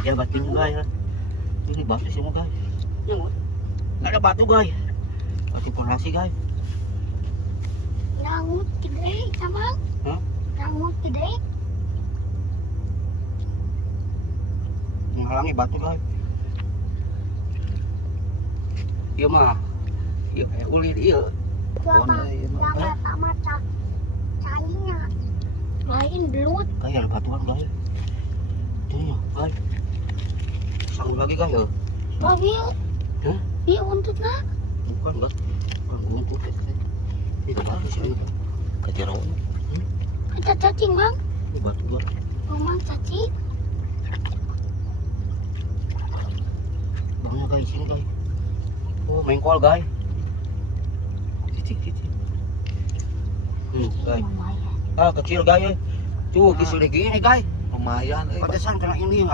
Ada batunya guys. Ini batu semua guys. Nggak ada batu guys. Batu fondasi guys. Rangut gede sama. Hah? Rangut gede. Menghalangi batu guys. Iya mah. Iya kayak ulit iya. Yang mata cainya. Lain belut. Kayak ada batuan guys. Ini ya guys. Sanggup lagi guys ya. Lagi. Hah? Iya untuk nak. Bukan guys. Bukan untuk itu batu sih. Kejauhan. Kita cacing bang. Ini batu guys. Rumah cacing. Bangnya guys sini guys. Oh mengkol guys. Titik. Guys. Lumayan. Ah kecil guys. Tuh kecil gini guys. Lumayan Pantesan kena ini.